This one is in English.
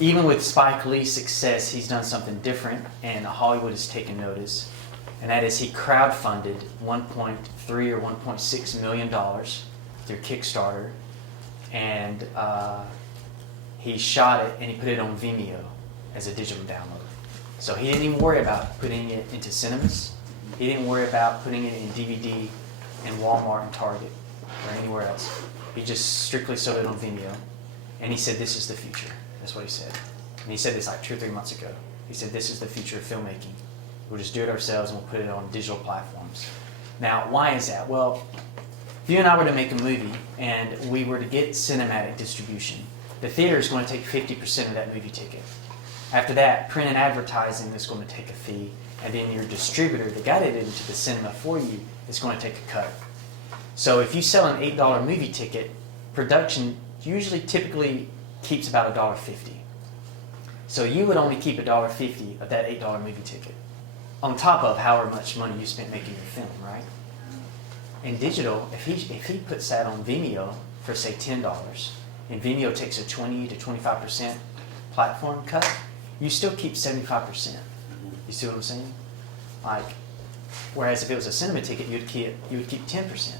even with Spike Lee's success, he's done something different, and Hollywood has taken notice. And that is he crowdfunded $1.3 or $1.6 million through Kickstarter, and he shot it and he put it on Vimeo as a digital download. So he didn't even worry about putting it into cinemas. He didn't worry about putting it in DVD in Walmart and Target or anywhere else. He just strictly sold it on Vimeo. And he said, this is the future. That's what he said. And he said this like 2 or 3 months ago. He said, this is the future of filmmaking. We'll just do it ourselves and we'll put it on digital platforms. Now, why is that? Well, if you and I were to make a movie and we were to get cinematic distribution, the theater is going to take 50% of that movie ticket. After that, print and advertising is going to take a fee, and then your distributor that got it into the cinema for you is going to take a cut. So if you sell an $8 movie ticket, production usually typically keeps about $1.50. So you would only keep $1.50 of that $8 movie ticket, on top of however much money you spent making your film, right? In digital, if he puts that on Vimeo for say $10, and Vimeo takes a 20 to 25% platform cut, you still keep 75%. You see what I'm saying? Like, whereas if it was a cinema ticket, you'd keep 10%.